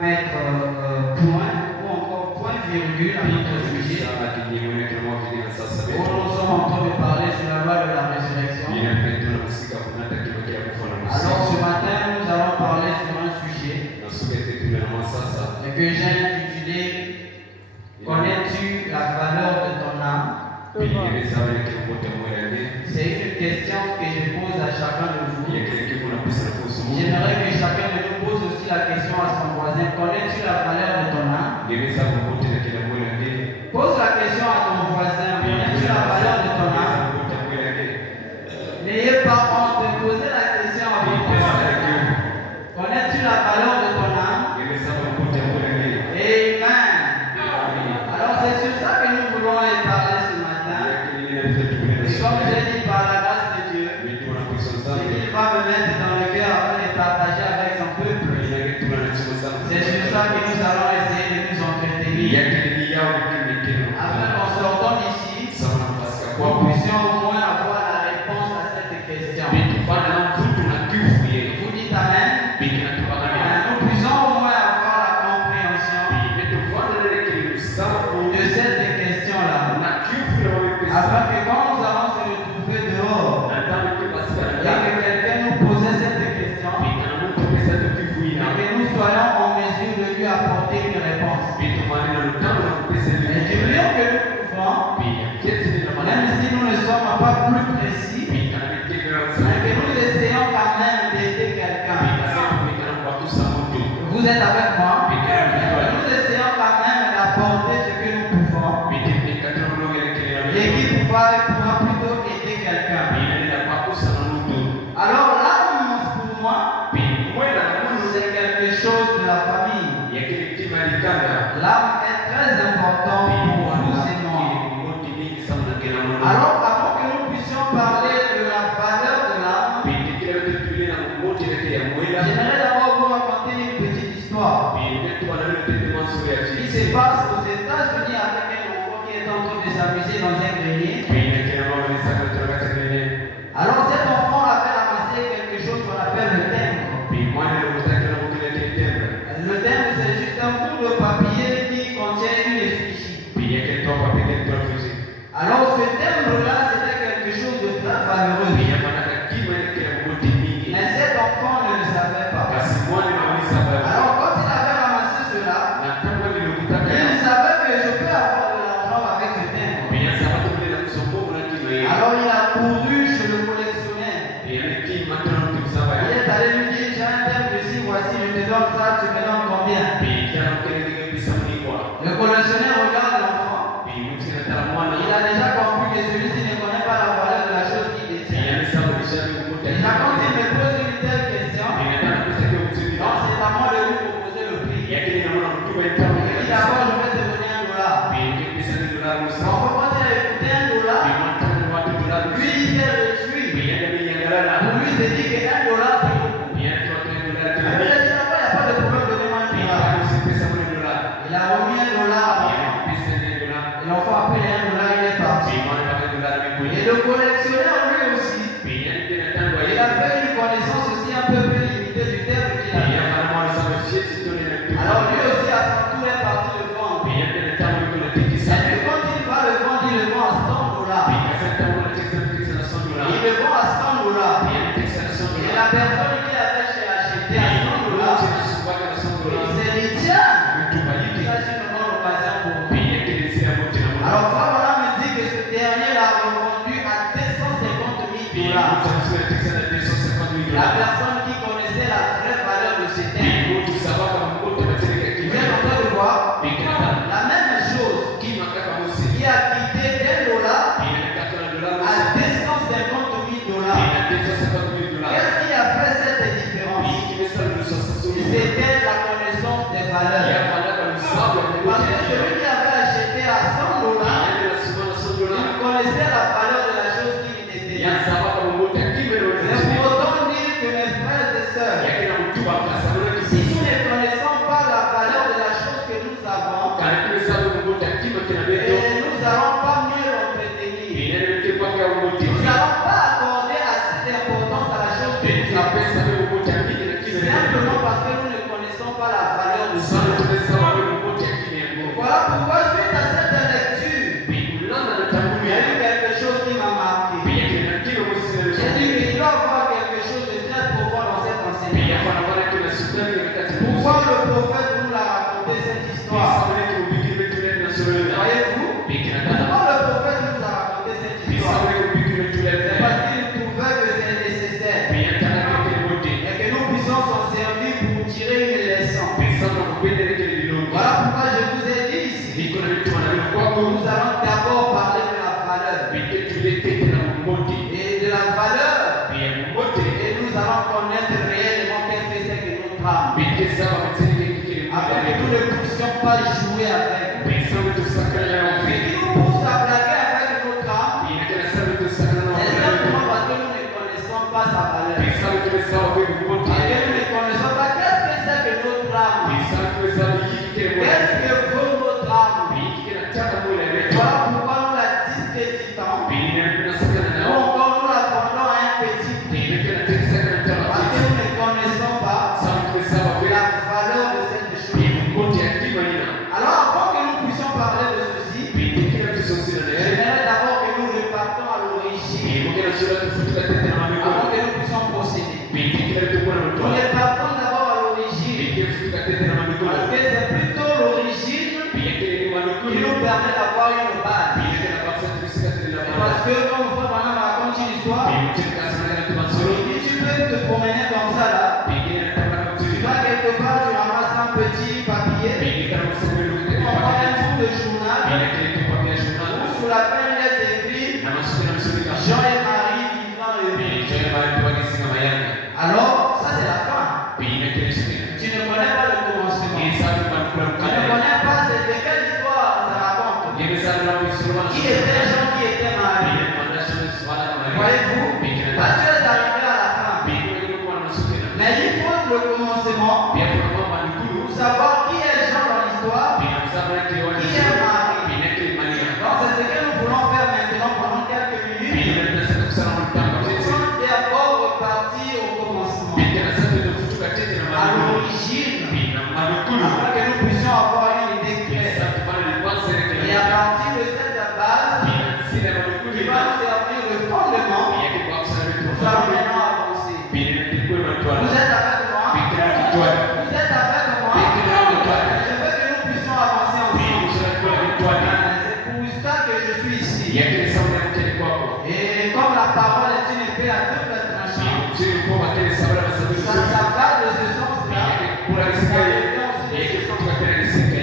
mettre point ou encore point virgule à notre sujet. Nous sommes en train de parler sur la loi de la résurrection. Alors ce matin, nous allons parler sur un sujet que j'ai intitulé Connais-tu la valeur de ton âme? C'est une question que je pose à chacun de vous. J'aimerais que chacun de nous pose aussi la question à son voisin. Connais-tu la valeur de ton âme? Pose la question à ton voisin. Connais-tu la valeur de ton âme? N'ayez pas honte de poser la question à votre voisin. Connais-tu la valeur de ton âme? Amen. Alors c'est sur ça que nous voulons parler ce matin. Et comme j'ai dit par la grâce de Dieu, ce qu'il va me mettre dans le cœur afin de partager avec son peuple. C'est sur ça que nous allons essayer de nous entretenir. Afin qu'en sortant d'ici, nous puissions au moins avoir la réponse à cette question. Vous dites Amen. Nous puissions au moins avoir la compréhension de cette question-là. Afin que quand nous allons se retrouver dehors, et que quelqu'un nous posait cette question, et que nous soyons en mesure de lui apporter une réponse. Et du mieux que nous pouvons, même si nous ne sommes pas plus précis, mais que nous essayons quand même d'aider quelqu'un. Vous êtes avec moi? Nous essayons quand même d'apporter ce que nous pouvons. Et qui pourra plutôt aider quelqu'un. Alors l'âme, pour moi, c'est quelque chose de la famille. L'âme est très importante pour vous et moi. Alors avant que nous puissions parler de la valeur de l'âme, j'aimerais d'abord vous raconter une petite histoire qui se passe aux États-Unis avec un enfant qui est en train de s'amuser dans un grenier. Alors cet enfant avait ramassé quelque chose qu'on appelle le timbre. Le timbre, c'est juste un bout de papier qui contient une effigie. Alors ce timbre-là, c'était quelque chose de très valeureux. Mais cet enfant ne le savait pas. Alors quand il avait ramassé cela, il savait que je peux avoir de l'argent avec ce timbre. Alors il a couru chez le collectionneur. Il est allé lui dire, j'ai un timbre ici, voici, je te donne ça, tu me donnes combien? Le collectionneur regarde l'enfant. Il a déjà compris que celui-ci ne connaît pas la valeur de la chose qu'il détient. Déjà quand il me pose une telle question, donc c'est à moi de lui proposer le prix. Il dit d'abord je vais te donner $1. Donc quand il a écouté $1, lui il s'est réjoui. Pour lui c'est dit que $1 c'est beaucoup. Il a dit d'abord il n'y a pas de problème, donnez-moi $1. Il a remis $1 à l'enfant. Et l'enfant après les $1 il est parti. Et le collectionneur lui aussi, il avait une connaissance aussi un peu plus limitée du terme qu'il avait. Alors lui aussi à son tour est parti le vendre. Et puis quand il va le vendre, il le vend à $100. Il le vend à $100. Et la personne qui avait acheté à $100, il s'est dit tiens, ça c'est une bonne occasion pour nous. Alors Fabiola me dit que ce dernier l'a revendu à $250,000. La personne qui connaissait la vraie valeur de ce terme. Vous êtes en train de voir la même chose qui a quitté $1 à $250,000. Qu'est-ce qui a fait cette différence? C'était la connaissance des valeurs. puissions pas jouer avec. Pensando que Ce qui nous pousse à blaguer avec notre âme, c'est simplement parce que nous ne connaissons pas sa valeur. Parce que nous ne connaissons pas qu'est-ce que c'est que notre âme. Qu'est-ce que vaut notre âme? Voilà pourquoi nous la discréditons. Ou encore nous la vendons à un petit prix. Parce que nous ne connaissons pas la valeur de cette chose. Alors avant que nous puissions parler de ceci, j'aimerais d'abord que nous repartons à l'origine. Avant que nous puissions procéder. Nous repartons d'abord à l'origine. Parce que c'est plutôt l'origine qui nous permet d'avoir une base. Parce que comme frère Branham raconte une histoire, il dit tu peux te promener comme ça là. Tu vas quelque part, tu ramasses un petit papier, ou encore un bout de journal, où sous la fin il est écrit Jean et Marie vivant heureux. Alors, ça c'est la fin. Tu ne connais pas le commencement. Tu ne connais pas de quelle histoire ça raconte. Qui était Jean, qui était Marie. Voyez-vous, là tu es arrivé à la fin. Mais il faut le commencement pour savoir qui est Jean dans l'histoire, qui est Marie. Donc c'est ce que nous voulons faire maintenant pendant quelques minutes. Nous sommes d'abord repartis au commencement, à l'origine, afin que nous puissions avoir une idée claire. Et à partir de cette base, qui va nous servir de fondement, nous allons maintenant avancer. Vous êtes avec moi? Vous êtes avec moi? Je veux que nous puissions avancer ensemble. C'est pour ça que je suis ici. Et comme la parole est une épée à double tranchant, ça va de ce sens-là, ça revient aussi de ce sens-là.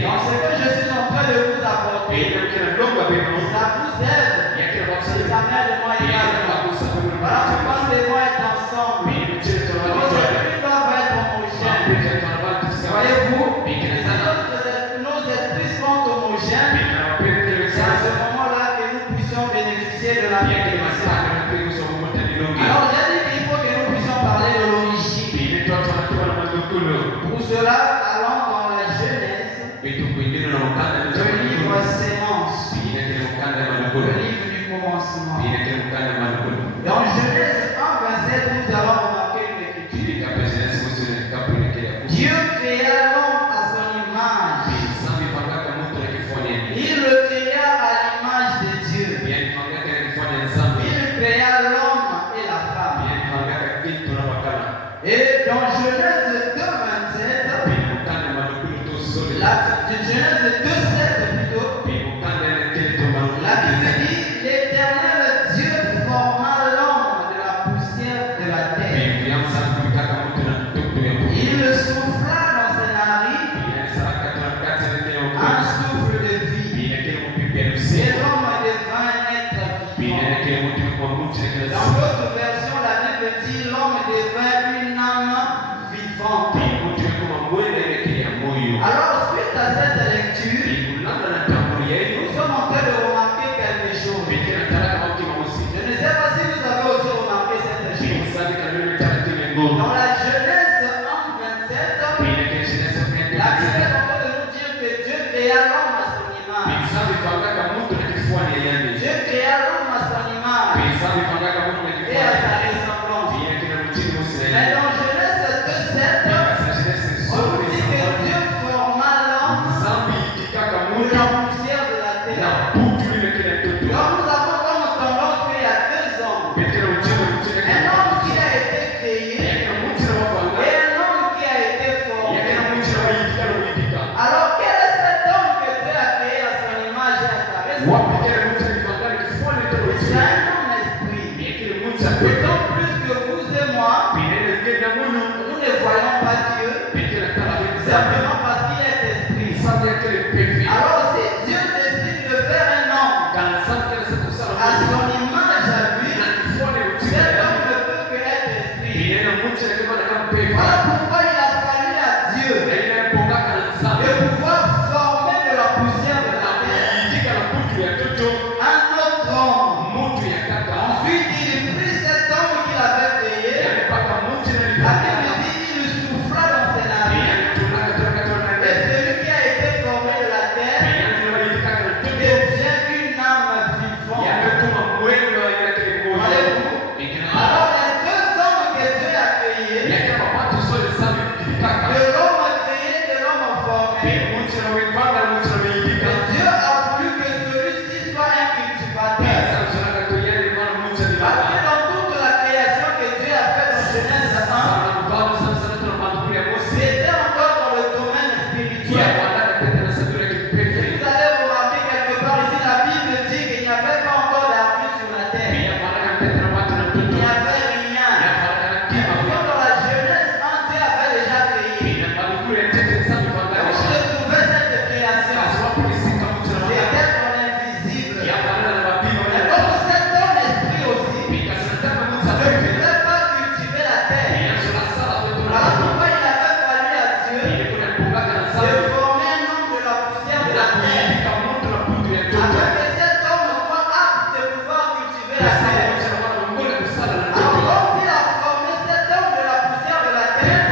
Donc ce que je suis en train de vous apporter, ça vous aide, et ça m'aide moi également. Voilà pourquoi nous devons être ensemble. Nos esprits doivent être homogènes. Voyez-vous, nos esprits sont homogènes. C'est à ce moment-là que nous puissions bénéficier de la bénédiction. Alors j'ai dit qu'il faut que nous puissions parler de l'origine. Pour cela, allons dans la Genèse, le livre Sémence, le livre du commencement. Dans Genèse 1, 27, nous allons remarquer une écriture. Dieu créa l'homme à son image. Il le créa à l'image de Dieu. Il créa l'homme et la femme. Et dans Genèse 2, 27, Genèse 2, 7 plutôt, la Bible dit l'Éternel Dieu forma l'homme de la poussière de la terre. Il le souffla dans ses narines un souffle de vie. Et l'homme devint un être vivant. Dans l'autre version, la Bible dit l'homme devint une âme vivante. Alors, suite à cette lecture, nous sommes en train de remarquer quelque chose. Je ne sais pas si vous avez aussi remarqué cette chose. Dans la Genèse 1, 27, la Bible est en train de nous dire que Dieu créa l'homme à son image. Dieu créa l'homme à son image et à sa ressemblance. Mais dans Genèse 2, 7, on nous dit que Dieu forma l'homme de la poussière de la terre. Donc nous avons comme tendance qu'il y a deux hommes. Un homme qui a été créé et un homme qui a été formé. Alors quel est cet homme que Dieu a créé à son image et à sa ressemblance? C'est un homme esprit. D'autant plus que vous et moi, nous ne voyons pas Dieu simplement parce qu'il est esprit. Alors si Dieu décide de faire un homme à son image à lui, cet homme ne peut que être esprit. Voilà pourquoi il a fallu à Dieu de pouvoir formé. Dieu a voulu que celui-ci soit un cultivateur. Parce que dans toute la création que Dieu a faite en Genèse 1, c'était encore dans le domaine spirituel. Vous allez remarquer quelque part ici, la Bible dit qu'il n'y avait pas encore d'argile sur la terre. Il n'y avait rien. Quand dans la Genèse 1, Dieu avait déjà créé. Où se trouvait cette création? C'était dans l'invisible. Et comme cet homme esprit aussi, ne pouvait pas cultiver la terre. Alors pourquoi il avait fallu à Dieu de former un homme de la poussière de la terre, afin que cet homme soit apte de pouvoir cultiver la terre. Alors quand il a formé cet homme de la poussière de la terre,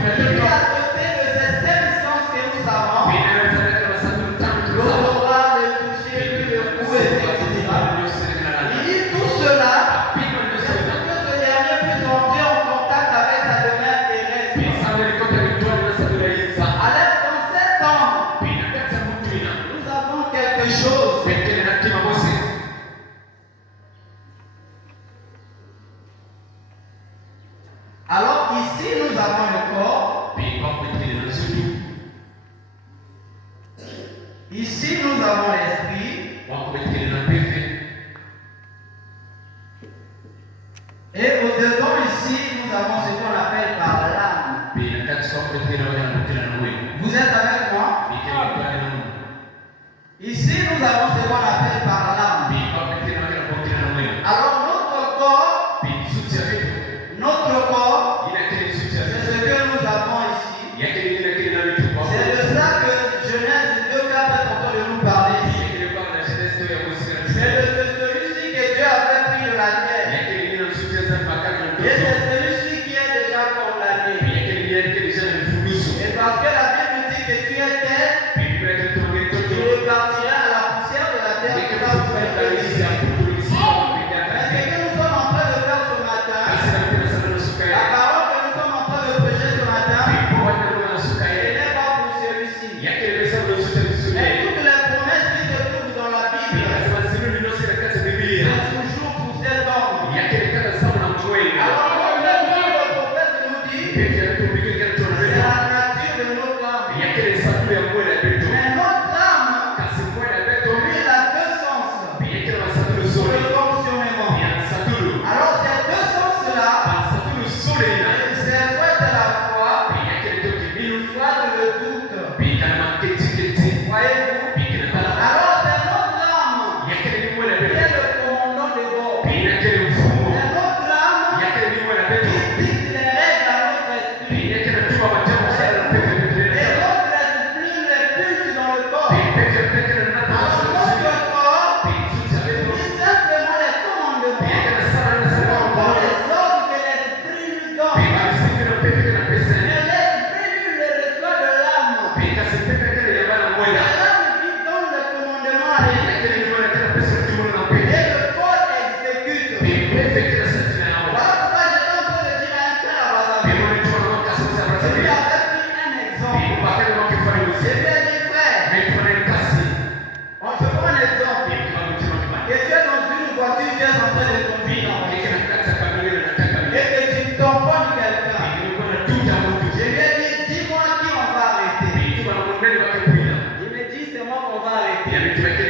il lui a doté de ces 5 sens que nous avons: l'odorat, le toucher, le goût, etc. Il dit tout cela, c'est pour que ce dernier puisse entrer en contact avec sa demeure terrestre. Alors dans cet homme, nous avons quelque chose. Alors ici nous avons le corps, ici nous avons l'esprit, et au-dedans ici nous avons ce qu'on appelle par l'âme. Vous êtes avec moi? Ici nous avons ce qu'on appelle par l'âme. Alors notre corps, c'est ce que nous avons ici. C'est de ça que Genèse 2, 4 est en train de nous parler ici. C'est de celui-ci que Dieu avait pris de la terre. Et c'est celui-ci qui est déjà condamné. Et parce que la Bible dit que tu étais, tu repartiras à la poussière de la terre que tu as fait. Mais ce que nous sommes en train de faire ce matin, la parole que nous sommes en train de prêcher ce matin, ce n'est pas pour celui-ci. Mais toutes les promesses qui se trouvent dans la Bible, c'est toujours pour cet homme. Alors, comme le prophète nous dit, c'est la nature de notre âme. Mais notre âme, lui, il a 2 sens pour le fonctionnement. Alors, ces 2 sens-là, c'est soit de la foi, soit de le doute. Voyez-vous? Alors, c'est notre âme qui est le commandant de bord. C'est notre âme qui dicte les règles à notre esprit. Et notre esprit les pulse dans le corps. Alors, notre corps suit simplement les commandements, pour les ordres que l'esprit lui donne. Mais l'esprit lui les reçoit de l'âme. C'est l'âme qui donne le commandement à l'esprit. Et le corps exécute. Voilà pourquoi j'étais en train de dire à un frère à Brazzaville. Je lui avais pris un exemple. Je lui ai dit, frère, je prends un exemple. Que tu es dans une voiture, tu es en train de conduire et que tu tamponnes quelqu'un. Je lui ai dit, dis-moi qui on va arrêter. Il me dit, c'est moi qu'on va arrêter.